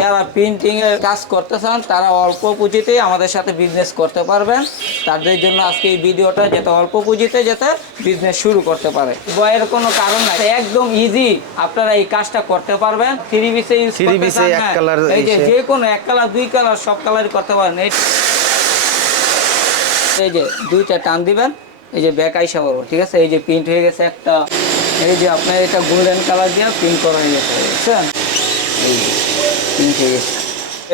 যারা প্রিন্টিং এর কাজ করতে চান তারা অল্প পুঁজিতেই আমাদের সাথে বিজনেস করতে পারবেন। তাদের জন্য আজকে এই ভিডিওটা যাতে অল্প পুঁজিতে যাতে বিজনেস শুরু করতে পারে। ভয়ের কোনো কারণ নাই। একদম ইজি আপনারা এই কাজটা করতে পারবেন। থ্রি পিসে ইউজ এই যে যে কোনো এক কালার দুই কালার সব কালারই করতে পারেন। এই যে দুইটা টান দিবেন। এই যে ব্যাক আইসা করব ঠিক আছে? এই যে প্রিন্ট হয়ে গেছে একটা। এই যে আপনার এটা গোল্ডেন কালার দিয়ে প্রিন্ট করা হয়ে গেছে বুঝছেন? এই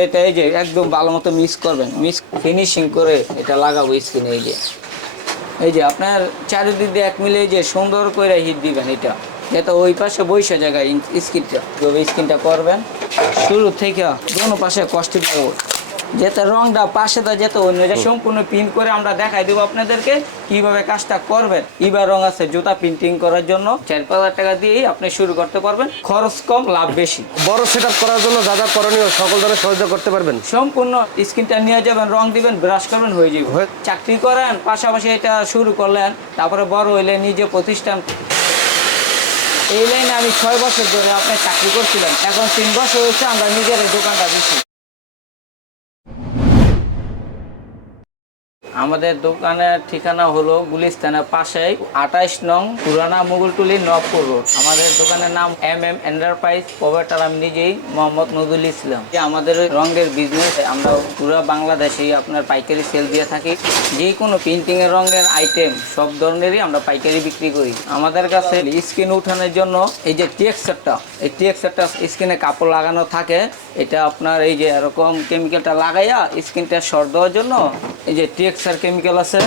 এটা এই যে একদম ভালো মতো মিক্স করবেন। মিক্স ফিনিশিং করে এটা লাগাবো স্কিনে এই যে। এই যে আপনার চারিদিক দিয়ে এক মিলে যে সুন্দর করে হিট দিবেন এটা। এটা ওই পাশে বৈশা জায়গায় স্ক্রিনটা স্কিনটা করবেন, শুরু থেকে দোনো পাশে কষ্ট দেবো যাতে রংটা পাশে দা যেতে অন্য যে সম্পূর্ণ প্রিন্ট করে আমরা দেখাই দেবো আপনাদেরকে কীভাবে কাজটা করবেন। ইবার রং আছে জুতা প্রিন্টিং করার জন্য। চার পাঁচ হাজার টাকা দিয়েই আপনি শুরু করতে পারবেন। খরচ কম লাভ বেশি। বড় সেট করার জন্য যা যা করণীয় সকল ধরনের সহযোগিতা করতে পারবেন। সম্পূর্ণ স্ক্রিনটা নিয়ে যাবেন রং দিবেন ব্রাশ করবেন হয়ে যাবে। চাকরি করেন পাশাপাশি এটা শুরু করলেন তারপরে বড় হইলে নিজে প্রতিষ্ঠান। এই লাইনে আমি ছয় বছর ধরে আপনি চাকরি করছিলেন এখন তিন বছর হয়েছে আমরা নিজের দোকানটা দিচ্ছি। আমাদের দোকানের ঠিকানা হলো গুলিস্তানের পাশেই আঠাইশ নং পুরানা মুগলটুলি নবপুর রোড। আমাদের দোকানের নাম এম এম এন্টারপ্রাইজ প্রোভাইডার আমি নিজেই মোহাম্মদ নজরুল ইসলাম। আমাদের রঙের বিজনেস আমরা পুরো বাংলাদেশেই আপনার পাইকারি সেল দিয়ে থাকি। যে কোনো প্রিন্টিং এর রঙের আইটেম সব ধরনেরই আমরা পাইকারি বিক্রি করি। আমাদের কাছে স্কিন উঠানোর জন্য এই যে টেক্সচারটা এই টেক্সচারটা স্কিনে কাপড় লাগানো থাকে। এটা আপনার এই যে এরকম কেমিক্যালটা লাগাইয়া স্কিনটা সর দেওয়ার জন্য এই যে টেক্সচার কেমিক্যাল আছে।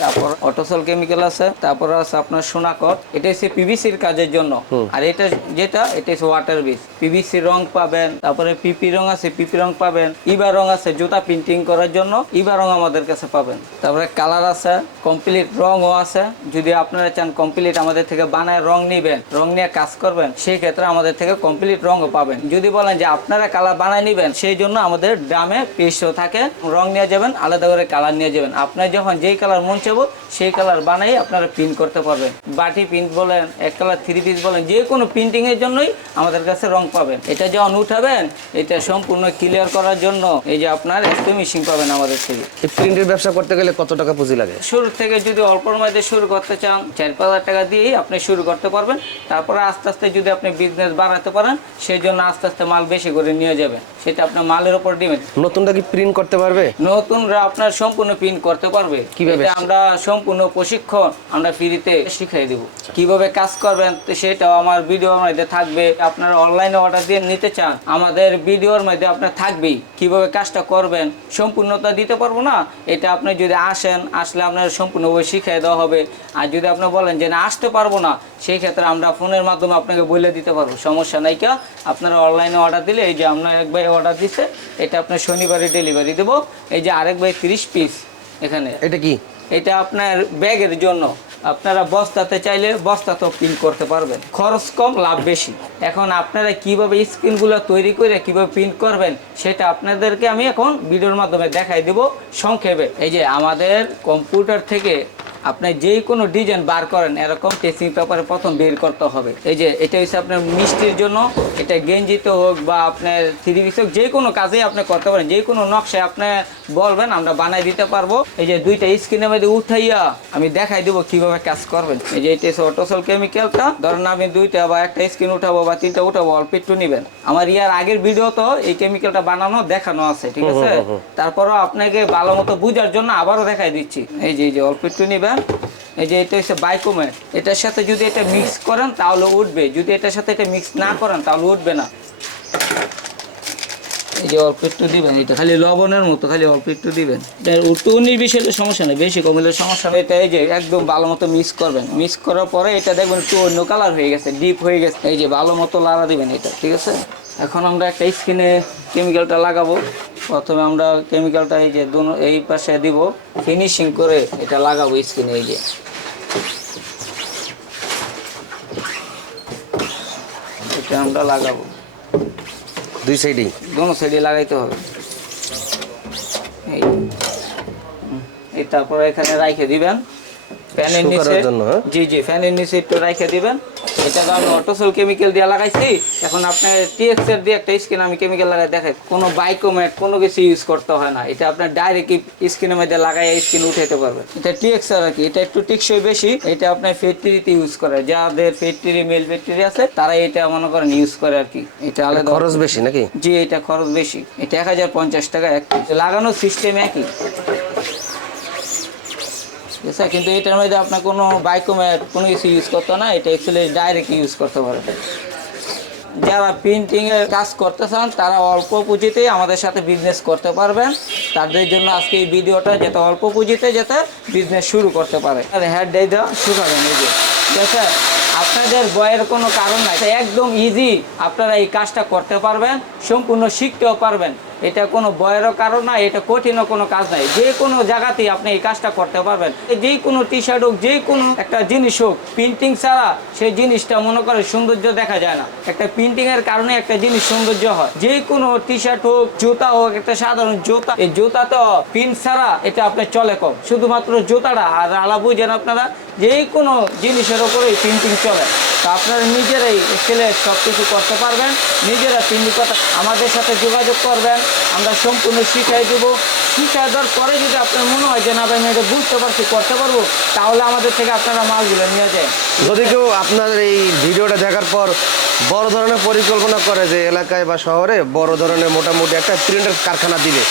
তারপর অটোসল কেমিক্যাল আছে তারপর আছে আপনার সোনাকট এটা হচ্ছে পিভিসির কাজের জন্য। আর এটা যেটা এটা হচ্ছে ওয়াটার বেস পিভিসি রং পাবেন তারপরে পিপি রং আছে পিপি রং পাবেন ইবা রং আছে জুতা প্রিন্টিং করার জন্য ইবা রং আমাদের কাছে পাবেন। তারপরে কালার আছে কমপ্লিট রংও আছে। যদি আপনারা চান কমপ্লিট আমাদের থেকে বানায় রং নিবেন রং নিয়ে কাজ করবেন সেই ক্ষেত্রে আমাদের থেকে কমপ্লিট রংও পাবেন। যদি বলেন যে আপনারা কালার বানায় নিবেন সেই জন্য আমাদের ড্রামে পেস্টও থাকে রং নিয়ে যাবেন আলাদা করে কালার নিয়ে যাবেন। আপনার যখন যেই কালার মন চাইব সেই কালার বানাই আপনারা প্রিন্ট করতে পারবেন। বাটি প্রিন্ট বলেন এক কালার থ্রি পিস বলেন যে কোনো প্রিন্টিং এর জন্যই আমাদের কাছে রং পাবেন। এটা যখন উঠাবেন এটা সম্পূর্ণ ক্লিয়ার করার জন্য এই যে আপনার একটু মিশিং পাবেন আমাদের থেকে। প্রিন্টের ব্যবসা করতে গেলে কত টাকা পুঁজি লাগে? শুরু থেকে যদি অল্পর মধ্যে শুরু করতে চান চার পাঁচ হাজার টাকা দিয়েই আপনি শুরু করতে পারবেন। তারপরে আস্তে আস্তে যদি আপনি বিজনেস বাড়াতে পারেন সেই জন্য আস্তে আস্তে মাল বেশি করে নিয়ে যাবেন। সেটা আপনার মালের উপর ডিমেন্ড নতুনটা কি প্রিন্ট করতে পারবে? নতুনরা আপনার সম্পূর্ণ প্রিন্ট করতে পারবে। কীভাবে? আমরা সম্পূর্ণ প্রশিক্ষণ আমরা ফ্রিতে শিখাই দেব। কীভাবে কাজ করবেন সেটাও আমার ভিডিওর মধ্যে থাকবে। আপনারা অনলাইনে অর্ডার দিয়ে নিতে চান, আমাদের ভিডিওর মধ্যে আপনার থাকবেই। কীভাবে কাজটা করবেন, সম্পূর্ণতা দিতে পারব না, এটা আপনি যদি আসেন, আসলে আপনার সম্পূর্ণভাবে শিখিয়ে দেওয়া হবে। আর যদি আপনি বলেন যে না, আসতে পারব না, সেই ক্ষেত্রে আমরা ফোনের মাধ্যমে আপনাকে বলে দিতে পারব। সমস্যা নাই কা, আপনারা অনলাইনে অর্ডার দিলে এই যে আপনার এক ভাই অর্ডার দিচ্ছে এটা আপনার শনিবারে ডেলিভারি দেবো। এই যে আরেক ভাই তিরিশ পিস এখানে। এটা কি? এটা আপনার ব্যাগের জন্য। আপনারা বস্তাতে চাইলে বস্তাতেও প্রিন্ট করতে পারবেন। খরচ কম, লাভ বেশি। এখন আপনারা কীভাবে স্ক্রিনগুলো তৈরি করে কীভাবে প্রিন্ট করবেন, সেটা আপনাদেরকে আমি এখন ভিডিওর মাধ্যমে দেখাই দেব। সংক্ষেপে, এই যে আমাদের কম্পিউটার থেকে আপনি যে কোনো ডিজাইন বার করেন এরকম টেস্টিং পেপারে প্রথম বের করতে হবে। এই যে এটা হচ্ছে আপনার মিষ্টির জন্য এটা গেঞ্জিতে হোক বা আপনার থ্রি পিস হোক যে কোনো কাজেই আপনি করতে পারেন। যে কোনো নকশায় আপনি বলবেন আমরা বানাই দিতে পারব। এই যে দুইটা স্ক্রিনের মধ্যে উঠাইয়া আমি দেখাই দেবো কীভাবে কাজ করবেন। এই যে এটা হচ্ছে অটোসল কেমিক্যালটা ধরেন আমি দুইটা বা একটা স্ক্রিন উঠাবো বা তিনটা উঠাবো অল্প একটু নেবেন। আমার ইয়ার আগের ভিডিও তো এই কেমিক্যালটা বানানো দেখানো আছে ঠিক আছে? তারপরও আপনাকে ভালো মতো বুঝার জন্য আবারও দেখাই দিচ্ছি। এই যে এই যে অল্প একটু নেবেন। এই যে এটা হচ্ছে বাইকোমেট এটার সাথে যদি এটা মিক্স করেন তাহলে উঠবে। যদি এটার সাথে এটা মিক্স না করেন তাহলে উঠবে না। এই যে অল্প একটু দিবেন এটা খালি লবণের মতো খালি অল্প একটু দিবেন। একটু নির্বিশেষে সমস্যা নেই বেশি কমিলে সমস্যা নেই। এটা এই যে একদম ভালো মতো মিক্স করবেন। মিক্স করার পরে এটা দেখবেন একটু অন্য কালার হয়ে গেছে ডিপ হয়ে গেছে। এই যে ভালো মতো লাড়া দিবেন এটা ঠিক আছে? এখন আমরা একটা স্কিনে কেমিক্যালটা লাগাবো। প্রথমে আমরা কেমিক্যালটা এই যে দুনো এই পাশে দিব। ফিনিশিং করে এটা লাগাবো স্কিনে এই যে। এটা আমরা লাগাবো। দুই সাইডেই দোনো সাইডে লাগাইতে হবে। এই। তারপরে এখানে রাইখে দিবেন। ফ্যানের নিচে হ্যাঁ? জি জি ফ্যানের নিচে একটু রাইখে দিবেন। এটা তো আমি অটোসোল কেমিক্যাল দিয়ে লাগাইছি। এখন আপনার টিএক্স এর দিয়ে একটা স্কিন আমি কেমিক্যাল লাগাই দেখে কোনো বাইকোমেট কোনো কিছু ইউজ করতে হয় না। এটা আপনার ডাইরেক্ট স্কিনের মধ্যে লাগাই স্কিন উঠাইতে পারবে এটা টিএক্স আর কি এটা একটু টিকসই বেশি এটা আপনার ফ্যাক্টরিতে ইউজ করে। যাদের ফ্যাক্টরি মেল ফ্যাক্টরি আছে তারা এটা মনে করেন ইউজ করে আর কি। এটা আলাদা খরচ বেশি নাকি? জি এটা খরচ বেশি। এটা এক হাজার পঞ্চাশ টাকা এক লাগানোর সিস্টেম একই। আছে? কিন্তু এটার মধ্যে আপনার কোনো বাইকোম্যাট কোনো কিছু ইউজ করতো না, এটা অ্যাকচুয়ালি ডাইরেক্ট ইউজ করতে পারে। যারা প্রিন্টিংয়ের কাজ করতে চান, তারা অল্প পুঁজিতেই আমাদের সাথে বিজনেস করতে পারবেন। তাদের জন্য আজকে এই ভিডিওটা যাতে অল্প পুঁজিতে যাতে বিজনেস শুরু করতে পারে। আর হেড দেয় দেওয়া শুরু হবে নিজে ঠিক আছে? আপনাদের বয়ের কোনো কারণ নাই। একদম ইজি আপনারা এই কাজটা করতে পারবেন, সম্পূর্ণ শিখতেও পারবেন। এটা কোনো বয়েরও কারণ না এটা কঠিনও কোনো কাজ নাই। যে কোনো জায়গাতেই আপনি এই কাজটা করতে পারবেন। যে কোনো টি শার্ট হোক, যে কোনো একটা জিনিস হোক প্রিন্টিং ছাড়া সেই জিনিসটা মনে করে সৌন্দর্য দেখা যায় না। একটা প্রিন্টিং এর কারণে একটা জিনিস সৌন্দর্য হয়। যে কোনো টি শার্ট হোক, জুতা হোক, একটা সাধারণ জুতা, এই জুতা তো প্রিন্ট ছাড়া এটা আপনার চলে কম। শুধুমাত্র জুতাটা আর আলা বুঝেন আপনারা যে কোনো জিনিসের ওপরেই প্রিন্টিং চলে। তা আপনারা নিজেরাই ছেলে সব কিছু করতে পারবেন নিজেরা প্রিন্টিং করতে আমাদের সাথে যোগাযোগ করবেন আমরা সম্পূর্ণ শিখাই দেব। শিখাই দেওয়ার পরে যদি আপনার মনে হয় যে না ভাই আমি এটা বুঝতে পারছি করতে পারব তাহলে আমাদের থেকে আপনারা মালগুলো নিয়ে যায় যদি কেউ আপনার এই ভিডিওটা দেখার পর বড় ধরনের পরিকল্পনা করে যে এলাকায় বা শহরে বড় ধরনের মোটামুটি একটা প্রিন্টের কারখানা দিবে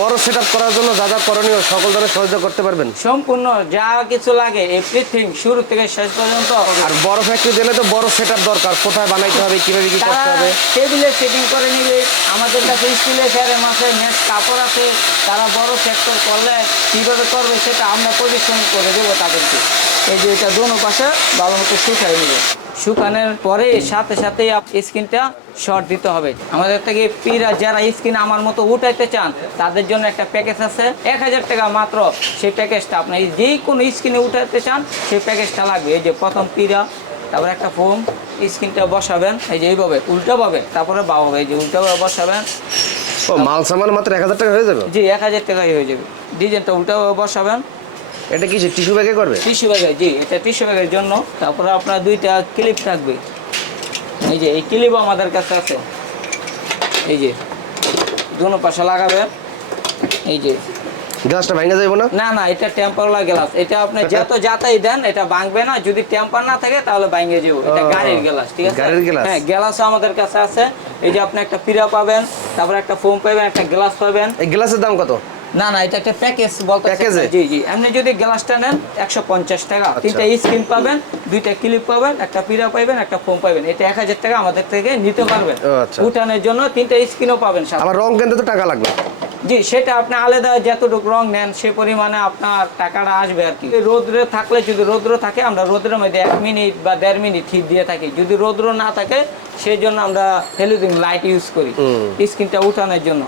বড় সেট করার জন্য যা যা করণীয় সকল ধরনের সহযোগিতা করতে পারবেন? সম্পূর্ণ যা কিছু লাগে এভরিথিং শুরু থেকে শেষ পর্যন্ত। আর বড় ফ্যাক্টরি দিলে তো বড় সেটআপ দরকার কোথায় বানাইতে হবে কীভাবে কি করতে হবে? টেবিলে সেটিং করে নিলে আমাদের কাছে স্টিলের স্যারের মাসে নেট কাপড় আছে তারা বড় সেক্টর করলে কীভাবে করবে সেটা আমরা পজিশন করে দেবো তাদেরকে। এই যে এটা দোনো পাশে ভালো মতো শুকাই নেবে। শুকানোর পরে সাথে সাথে স্কিনটা শর্ট দিতে হবে। আমাদের থেকে পিরা যারা স্কিন আমার মতো উঠাইতে চান তাদের জন্য একটা প্যাকেজ আছে। এক হাজার টাকা মাত্র সেই প্যাকেজটা আপনি যে কোনো স্কিনে উঠাইতে চান সেই প্যাকেজটা লাগবে। এই যে প্রথম পিরা তারপরে একটা ফোম স্ক্রিনটা বসাবেন। এই যে এইভাবে উল্টাভাবে তারপরে বাবাবে এই যে উল্টাভাবে বসাবেন। ও মাল সামান মাত্র এক হাজার টাকা হয়ে যাবে? জি এক হাজার টাকাই হয়ে যাবে। ডিজাইনটা উল্টাভাবে বসাবেন। এটা কি টিস্যু ব্যাগে করবে? টিস্যু ব্যাগের জি এটা টিস্যু ব্যাগের জন্য। তারপরে আপনার দুইটা ক্লিপ থাকবে। এই যে এই ক্লিপও আমাদের কাছে আছে। এই যে দুনো পাশে লাগাবেন এই যে। গ্লাসটা ভেঙে যাবে না? না না এটা টেম্পারওয়ালা গ্লাস। এটা আপনি যত যাতাই দেন এটা ভাঙবে না। যদি টেম্পার না থাকে তাহলে ভাঙে যাবে এটা গাড়ির গ্লাস ঠিক আছে? গাড়ির গ্লাস। হ্যাঁ গ্লাস আমাদের কাছে আছে। এই যে আপনি একটা পিরা পাবেন তারপরে একটা ফোম পাবেন একটা গ্লাস পাবেন। এই গ্লাসের দাম কত? না না এটা একটা প্যাকেজ বলতে জি জি। যদি গ্লাসটা নেন একশো পঞ্চাশ টাকা। আচ্ছা। তিনটা স্ক্রিন পাবেন দুইটা ক্লিপ পাবেন একটা পিরা পাবেন একটা ফোম পাবেন এটা এক হাজার টাকা আমাদের থেকে নিতে পারবেন। আচ্ছা। উঠানের জন্য তিনটা স্ক্রিনও পাবেন। আবার রং কিনতে তো টাকা লাগবে। জি সেটা আপনি আলাদা যতটুকু রং নেন সে পরিমাণে আপনার টাকাটা আসবে আর কি। রোদ্রে থাকলে যদি রোদ্র থাকে আমরা রোদ্রের মধ্যে এক মিনিট বা দেড় মিনিট হিট দিয়ে থাকি। যদি রোদ্র না থাকে সেই জন্য আমরা হেলুদিন লাইট ইউজ করি। হুম। স্ক্রিনটা উঠানোর জন্য।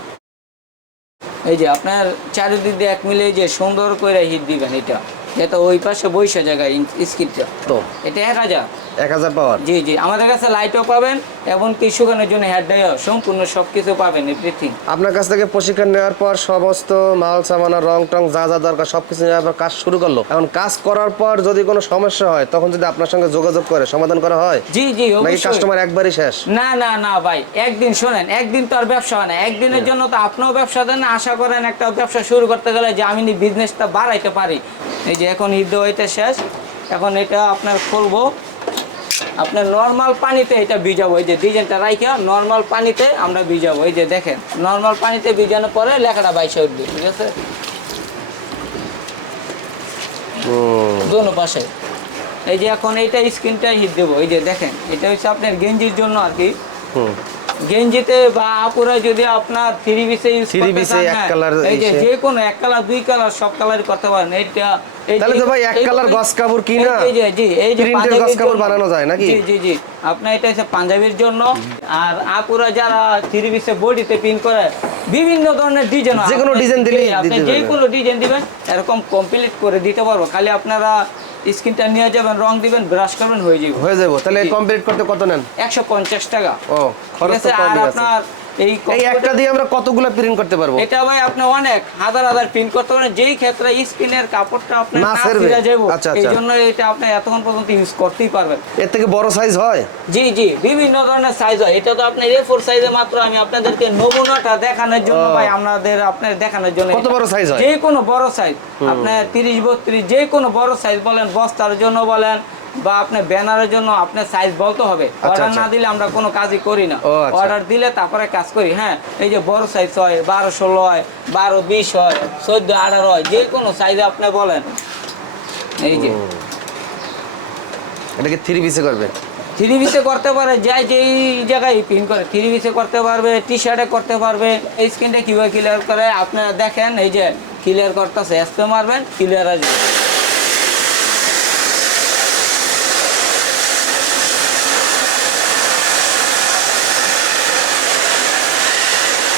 এই যে আপনার চারিদিক দিয়ে এক মিলে যে সুন্দর করে হিট দিবেন এটা। এটা ওই পাশে বৈশা জায়গায় স্ক্রিনটা তো এটা এক হাজার। এক হাজার পাওয়ার? জি জি। আমাদের কাছে লাইটও পাবেন এবং কি শুকানোর জন্য হেড সম্পূর্ণ সব কিছু পাবেন এভরিথিং আপনার কাছ থেকে প্রশিক্ষণ নেওয়ার পর সমস্ত মাল সামানা রং টং যা যা দরকার সব কিছু নেওয়ার পর কাজ শুরু করল। এখন কাজ করার পর যদি কোনো সমস্যা হয় তখন যদি আপনার সঙ্গে যোগাযোগ করে সমাধান করা হয়? জি জি নাকি কাস্টমার একবারই শেষ? না না না ভাই। একদিন শোনেন একদিন তো আর ব্যবসা হয় না। একদিনের জন্য তো আপনিও ব্যবসা দেন আশা করেন একটা ব্যবসা শুরু করতে গেলে যে আমি বিজনেসটা বাড়াইতে পারি। এই যে এখন ঈদ হইতে শেষ এখন এটা আপনার খুলবো। আপনার নর্মাল পানিতে এটা ভিজাবো এই যে ডিজাইনটা রাইখা নর্মাল পানিতে আমরা ভিজাবো। এই যে দেখেন নর্মাল পানিতে ভিজানোর পরে লেখাটা বাইশে উঠবে ঠিক আছে? দোনো পাশে। এই যে এখন এইটা স্ক্রিনটা হিট দেবো এই যে দেখেন এটা হচ্ছে আপনার গেঞ্জির জন্য আর কি। হুম। গেঞ্জিতে বা আপুরা যদি আপনার থ্রি পিসে ইউজ চান এ এক হ্যাঁ, colour এই যে এসে। যে কোনো এক কালার দুই কালার সব কালারই করতে পারেন এইটা এই তাহলে তো ভাই এক colour গজ কাপড় কিনা এই যে জি এই যে পাঞ্জাবির কাপড় বানানো যায় নাকি? জি জি জি আপনার এটা হচ্ছে পাঞ্জাবির জন্য আর আপুরা যারা থ্রি পিসে বডিতে পিন করে বিভিন্ন ধরনের ডিজাইন যে কোনো design দিলেই আপনি যে। কোনো ডিজাইন দিবেন এরকম কমপ্লিট করে দিতে পারব খালি আপনারা স্ক্রিনটা নিয়ে যাবেন রং দিবেন ব্রাশ করবেন হয়ে যাবে হয়ে যাবে তাহলে কমপ্লিট করতে কত নেন? একশো পঞ্চাশ টাকা। ও খরচ তো কম আছে। আপনার এই এই একটা দিয়ে আমরা কতগুলো প্রিন্ট করতে পারব? এটা ভাই আপনি অনেক হাজার হাজার প্রিন্ট করতে পারেন যেই ক্ষেত্রে স্কিনের কাপড়টা আপনার না। ছিঁড়া যাব আচ্ছা, এই আচ্ছা। জন্য এটা আপনি এতক্ষণ পর্যন্ত ইউজ করতেই পারবেন। এর থেকে বড় সাইজ হয়? জি জি বিভিন্ন ধরনের সাইজ হয়। এটা তো আপনার সাইজে মাত্র আমি আপনাদেরকে নমুনাটা দেখানোর জন্য ভাই আপনাদের আপনার দেখানোর জন্য কত বড় size হয়? যে কোনো বড় সাইজ আপনার তিরিশ বত্রিশ যে কোনো বড় সাইজ বলেন বস্তার জন্য বলেন বা আপনার ব্যানারের জন্য আপনার সাইজ বলতে হবে। অর্ডার আচ্ছা। না দিলে আমরা কোনো কাজই করি না। আচ্ছা। অর্ডার দিলে তারপরে কাজ করি হ্যাঁ? এই যে বড় সাইজ হয় বারো ষোলো হয় বারো বিশ হয় চোদ্দ আঠারো হয় যে কোনো সাইজে আপনি বলেন। এই যে। এটাকে থ্রি পিসে করবে থ্রি পিসে করতে পারে যাই যেই জায়গায় পিন করে থ্রি পিসে করতে পারবে টি শার্টে করতে পারবে এই স্ক্রিনটা কীভাবে ক্লিয়ার করে? আপনারা দেখেন এই যে ক্লিয়ার করতেছে স্প্রে মারবেন ক্লিয়ার আসবে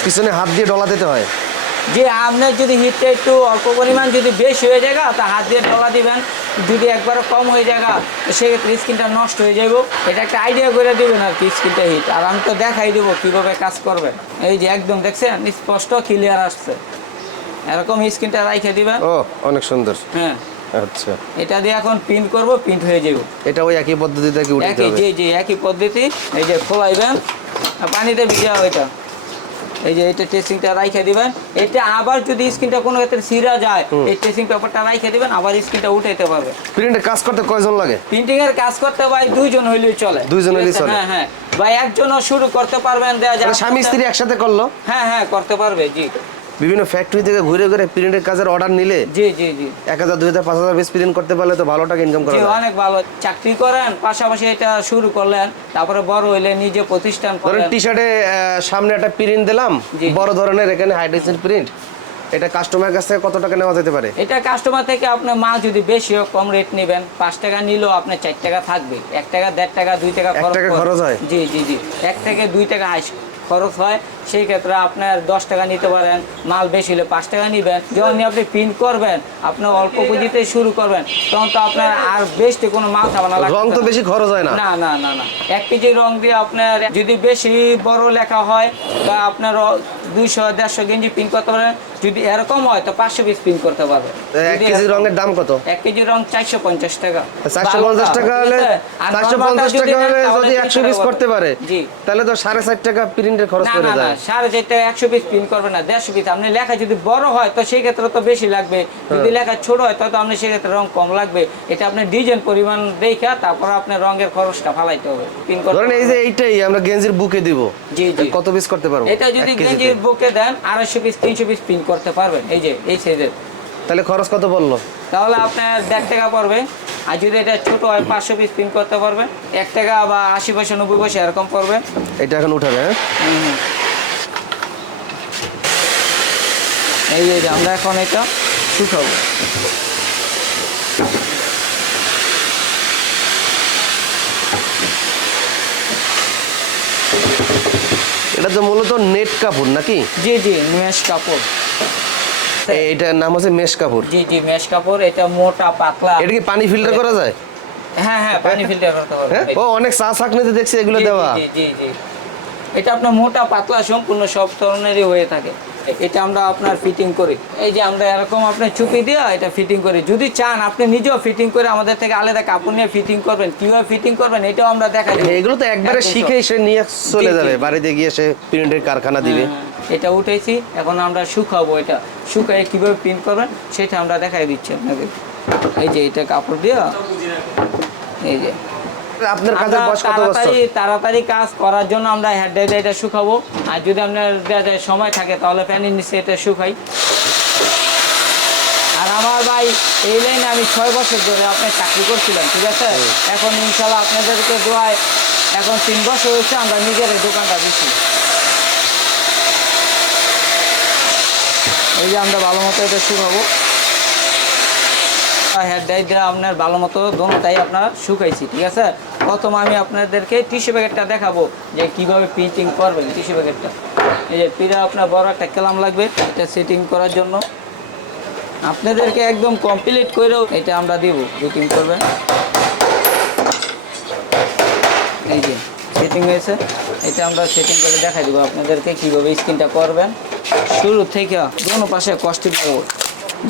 পিছনে হাত দিয়ে ডলা দিতে হয়। যে আপনার যদি হিটটা একটু অল্প পরিমাণ যদি বেশি হয়ে যায় তা হাত দিয়ে ডলা দিবেন। যদি একবারও কম হয়ে যায় সেক্ষেত্রে স্কিনটা নষ্ট হয়ে যাব এটা একটা আইডিয়া করে দিবেন আর কি স্কিনটা হিট। আর আমি তো দেখাই দেবো কীভাবে কাজ করবেন। এই যে একদম দেখছেন স্পষ্ট ক্লিয়ার আসছে। এরকম স্কিনটা রাইখে দিবেন। ও অনেক সুন্দর। হ্যাঁ। আচ্ছা। এটা দিয়ে এখন প্রিন্ট করব প্রিন্ট হয়ে যাবে এটা ওই একই একই হবে। জি জি একই পদ্ধতি। এই যে খোলাইবেন। আর পানিতে ভিজা ওইটা এই যে এটা টেস্টিংটা রাইখে দিবেন। এটা আবার যদি স্ক্রিনটা কোনো ক্ষেত্রে সিরা যায় এই টেস্টিং পেপারটা রাইখে দিবেন আবার স্ক্রিনটা উঠাইতে পারবে। প্রিন্টের কাজ করতে কয়জন লাগে? প্রিন্টিং এর কাজ করতে ভাই দুইজন হইলেই চলে। দুইজন হইলেই চলে। হ্যাঁ হ্যাঁ। ভাই একজনও শুরু করতে পারবেন দেয়া যায় স্বামী স্ত্রী একসাথে করল? হ্যাঁ হ্যাঁ করতে পারবে জি। বিভিন্ন ফ্যাক্টরি থেকে ঘুরে ঘুরে প্রিন্টের কাজের অর্ডার নিলে জি জি জি। এক হাজার দুই হাজার পাঁচ হাজার পিস প্রিন্ট করতে পারলে তো ভালো টাকা ইনকাম করা অনেক ভালো। চাকরি করেন পাশাপাশি এটা শুরু করলেন তারপরে বড় হইলে নিজে প্রতিষ্ঠান করেন। টি শার্টে সামনে একটা প্রিন্ট দিলাম। বড় ধরনের এখানে হাইড্রেশন প্রিন্ট এটা কাস্টমার কাছ থেকে কত টাকা নেওয়া যেতে পারে? এটা কাস্টমার থেকে আপনার মাল যদি বেশি হোক কম রেট নেবেন পাঁচ টাকা নিলেও আপনার চার টাকা থাকবে। এক টাকা দেড় টাকা দুই টাকা খরচ হয়? জি জি জি। এক থেকে দুই টাকা হাইস খরচ হয় সেই ক্ষেত্রে আপনার দশ টাকা নিতে পারেন মাল বেশি হলে পাঁচ টাকা নেবেন। যখন আপনি প্রিন্ট করবেন আপনার অল্প পুঁজিতে শুরু করবেন তখন তো আপনার আর বেশি কোনো মাল খাওয়ানো লাগবে রং তো বেশি খরচ হয় না? না না না না। এক কেজি রং দিয়ে আপনার যদি বেশি বড় লেখা হয় বা আপনার দুইশো দেড়শো গেঞ্জি প্রিন্ট করতে পারেন যদি এরকম হয় তো পাঁচশো পিস প্রিন্ট করতে পারবে। এক কেজি রঙের দাম কত? এক কেজি রং চারশো পঞ্চাশ টাকা। চারশো পঞ্চাশ টাকা হলে চারশো পঞ্চাশ টাকা হলে যদি একশো পিস করতে পারে জি। তাহলে তো সাড়ে চার টাকা প্রিন্টের খরচ করে যায়। সাড়ে চার টাকা একশো পিস প্রিন্ট করবে না দেড়শো পিস আপনি লেখা যদি বড় হয় তো সেই ক্ষেত্রে তো বেশি লাগবে। হ্যাঁ। যদি লেখা ছোট হয় তাহলে তো আপনি সেক্ষেত্রে রং কম লাগবে। এটা আপনি ডিজাইন পরিমাণ দেখা তারপর আপনার রঙের খরচটা ফালাইতে হবে ধরেন এই যে এইটাই আমরা গেঞ্জির বুকে দিব। জি জি। কত পিস করতে পারব? এটা যদি গেঞ্জির বুকে দেন আড়াইশো পিস তিনশো পিস প্রিন্ট করতে পারবেন। এই যে এই সাইজের তাহলে খরচ কত বলল তাহলে আপনার দেড় টাকা পড়বে। আর যদি এটা ছোট হয় পাঁচশো পিস প্রিন্ট করতে পারবে এক টাকা বা আশি পয়সা নব্বই পয়সা এরকম পড়বে। এটা এখন উঠাবে হ্যাঁ। এই যে আমরা এখন এটা শুকাবো। এটা তো মূলত নেট কাপড় নাকি? জি জি মেশ কাপড়। এটার নাম হচ্ছে মেশ কাপড়? জি জি মেশ কাপড় এটা মোটা পাতলা। এটা কি পানি ফিল্টার করা যায়? হ্যাঁ হ্যাঁ পানি ফিল্টার করতে পারবে। হ্যাঁ? ও অনেক চা চাকনিতে দেখছি এগুলো দেওয়া। জি জি জি। এটা আপনার মোটা পাতলা সম্পূর্ণ সব ধরনেরই হয়ে থাকে। এটা আমরা আপনার ফিটিং করি। এই যে আমরা এরকম আপনার চুপি দিয়ে এটা ফিটিং করি। যদি চান আপনি নিজেও ফিটিং করে আমাদের থেকে আলাদা কাপড় নিয়ে ফিটিং করবেন। কীভাবে ফিটিং করবেন এটাও আমরা দেখা দিই এগুলো তো একবারে শিখে সে নিয়ে চলে যাবে। বাড়িতে গিয়ে সে প্রিন্টের কারখানা দিবে। হ্যাঁ, এটা উঠেছি। এখন আমরা শুকাবো এটা। শুকাই কীভাবে প্রিন্ট করবেন সেটা আমরা দেখাই দিচ্ছি আপনাকে। এই যে এটা কাপড় দিয়ে। এই যে আপনার কাজের বয়স কত বছর? তাড়াতাড়ি কাজ করার জন্য আমরা হেড ড্রাইভে এটা শুকাবো। আর যদি আপনার দেয়া সময় থাকে তাহলে ফ্যানের নিচে এটা শুকাই। আর আমার ভাই এই লাইনে আমি ছয় বছর ধরে আপনার চাকরি করছিলাম ঠিক আছে? এখন ইনশাল্লাহ আপনাদেরকে দোয়ায় এখন তিন বছর হচ্ছে আমরা নিজের এই দোকানটা দিচ্ছি এই যে আমরা ভালো মতো এটা শুকাবো। হেড ডাই দিয়ে আপনার ভালো মতো দোনোটাই আপনার শুকাইছি, ঠিক আছে? প্রথম আমি আপনাদেরকে টিস্যু প্যাকেটটা দেখাবো যে কীভাবে প্রিন্টিং করবেন টিস্যু প্যাকেটটা এই যে পিড়া আপনার বড় একটা কেলাম লাগবে, এটা সেটিং করার জন্য। আপনাদেরকে একদম কমপ্লিট করেও এটা আমরা দিব ফিটিং করবেন। এই যে সেটিং হয়েছে, এটা আমরা সেটিং করে দেখাই দেবো আপনাদেরকে কীভাবে স্ক্রিনটা করবেন। শুরু থেকে দোনো পাশে কষ্ট দেবো।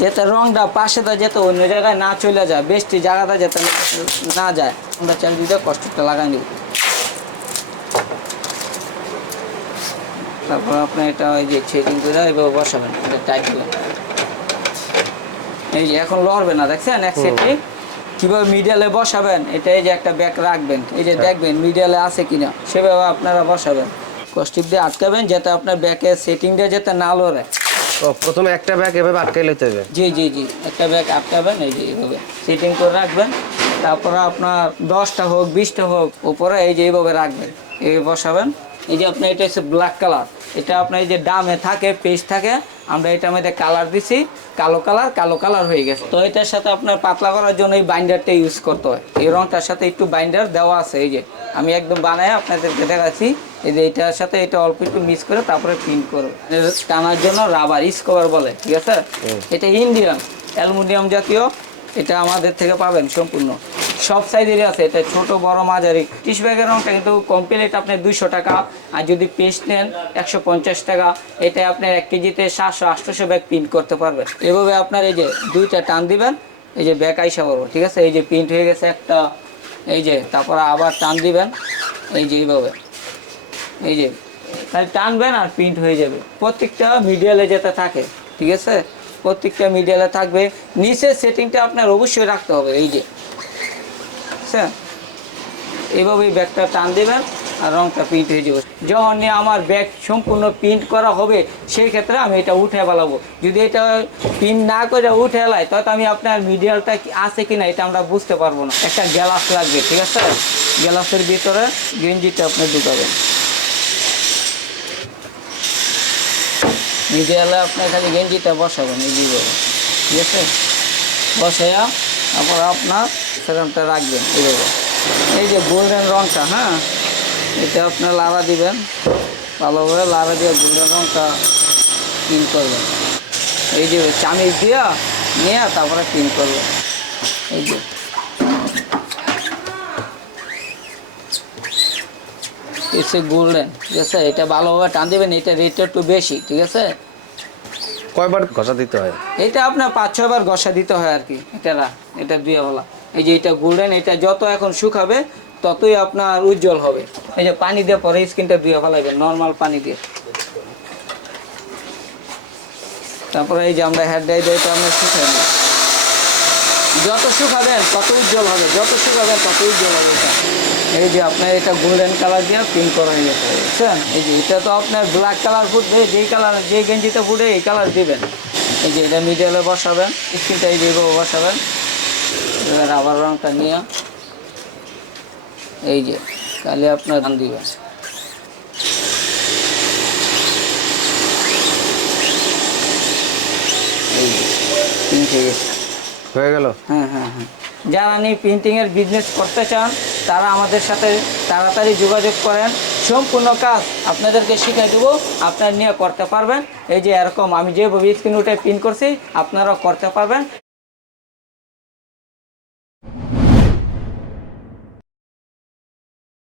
যাতে রংটা পাশেটা যাতে অন্য জায়গায় না চলে যায় বেশটি জায়গাটা যাতে না যায়। আমরা চাল দিতে কষ্টটা লাগাই দেবো তারপর আপনি এটা ওই যে সেটিং করে এভাবে বসাবেন এটা টাইট দিবেন এই যে এখন লড়বে না দেখছেন? এক সেটিং কীভাবে মিডিয়ালে বসাবেন এটা এই যে একটা ব্যাগ রাখবেন। এই যে দেখবেন মিডিয়ালে আছে কিনা সেভাবে আপনারা বসাবেন। কস্টিপ দিয়ে আটকাবেন যাতে আপনার ব্যাকের সেটিংটা যাতে না লড়ে। প্রথমে একটা ব্যাগ এভাবে আটকে নিতে হবে? জি জি জি, একটা ব্যাগ আটকাবেন, এই যে এইভাবে সেটিং করে রাখবেন, তারপরে আপনার দশটা হোক, বিশটা হোক, উপরে এই যে এইভাবে রাখবেন, এই বসাবেন। এই যে আপনার এটা হচ্ছে ব্ল্যাক কালার এটা আপনার এই যে ডামে থাকে পেস্ট থাকে, আমরা এটার মধ্যে কালার দিছি, কালো কালার কালো কালার হয়ে গেছে। তো এটার সাথে আপনার পাতলা করার জন্য এই বাইন্ডারটা ইউজ করতে হয়। এই রংটার সাথে একটু বাইন্ডার দেওয়া আছে, এই যে। আমি একদম বানায় আপনাদেরকে দেখাচ্ছি। এই যে এটার সাথে এটা অল্প একটু মিক্স করে তারপরে প্রিন্ট করো। টানার জন্য রাবার স্কোয়ার বলে ঠিক আছে? এটা ইন্ডিয়ান অ্যালুমিনিয়াম জাতীয় এটা আমাদের থেকে পাবেন সম্পূর্ণ। সব সাইজেরই আছে এটা ছোট বড় মাঝারি। টিস ব্যাগের রঙটা কিন্তু কমপ্লিট আপনি দুইশো টাকা আর যদি পেস্ট নেন একশো পঞ্চাশ টাকা। এটা আপনার এক কেজিতে সাতশো আটশোশো ব্যাগ প্রিন্ট করতে পারবেন। এভাবে আপনার এই যে দুইটা টান দিবেন এই যে ব্যাগ আইসা করব ঠিক আছে? এই যে প্রিন্ট হয়ে গেছে একটা এই যে তারপর আবার টান দিবেন এই যে এইভাবে। এই যে, তাহলে টানবেন আর প্রিন্ট হয়ে যাবে। প্রত্যেকটা মিডিয়ালে যেতে থাকে, ঠিক আছে? প্রত্যেকটা মিডিয়ালে থাকবে। নিচের সেটিংটা আপনার অবশ্যই রাখতে হবে, এই যে। হ্যাঁ এইভাবেই ব্যাগটা টান দেবেন, আর রংটা প্রিন্ট হয়ে যাবে। যখন আমার ব্যাগ সম্পূর্ণ প্রিন্ট করা হবে, সেই ক্ষেত্রে আমি এটা উঠে ফেলাবো। যদি এটা প্রিন্ট না করে উঠে এলাই তখন আমি আপনার মিডিয়ালটা আছে কি না এটা আমরা বুঝতে পারব না। একটা গ্যালাস লাগবে, ঠিক আছে? গ্যালাসের ভিতরে গেঞ্জিটা আপনি ঢুকাবেন। মিডিয়ালে আপনার খালি গেঞ্জিটা বসাবেন, এই যেভাবে ঠিক আছে? বসাইয়া তারপর আপনার সেরকমটা রাখবেন, এইভাবে। এই যে গোল্ডেন রঙটা হ্যাঁ? এটা আপনার লাড়া দিবেন, ভালোভাবে লাড়া দিয়ে গোল্ডেন রঙটা পিন করবেন। এই যে চামিচ দিয়া নিয়ে তারপরে পিন করবেন। এই যে। এসে গোল্ডেন ঠিক আছে? এটা ভালোভাবে টান দেবেন এটা রেটটা একটু বেশি ঠিক আছে? কয়বার ঘষা দিতে হয়? এটা আপনার পাঁচ ছয়বার ঘষা দিতে হয় আর কি এটা রা- এটা দুয়ে বলা এই যে এটা গোল্ডেন এটা যত এখন শুকাবে ততই আপনার উজ্জ্বল হবে। এই যে পানি দিয়ে পরে স্কিনটা ধুয়ে ফেলাইবেন নর্মাল পানি দিয়ে। তারপরে এই যে আমরা হেড ডাই দিয়ে এটা আমরা শুকাই। যত শুকাবেন তত উজ্জ্বল হবে যত শুকাবেন তত উজ্জ্বল হবে এটা। এই যে আপনার এটা গোল্ডেন কালার দিয়ে প্রিন্ট করা হয়ে গেছে বুঝছেন? এই যে এটা তো আপনার ব্ল্যাক কালার ফুটবে যেই কালার যেই গেঞ্জিতে ফুটে এই কালার দিবেন। এই যে এটা মিডিয়ালে বসাবেন স্ক্রিনটা এই যেভাবে বসাবেন। এবার আবার রঙটা নিয়ে এই যে তাহলে আপনার দান দিবেন। হয়ে হয়ে গেল? হ্যাঁ হ্যাঁ হ্যাঁ। যারা নিয়ে প্রিন্টিংয়ের বিজনেস করতে চান তারা আমাদের সাথে তাড়াতাড়ি যোগাযোগ করেন। সম্পূর্ণ কাজ আপনাদেরকে শিখিয়ে দেবো, আপনারা নিয়ে করতে পারবেন। এই যে এরকম আমি যেভাবে স্ক্রিন উঠে প্রিন্ট করছি, আপনারাও করতে পারবেন।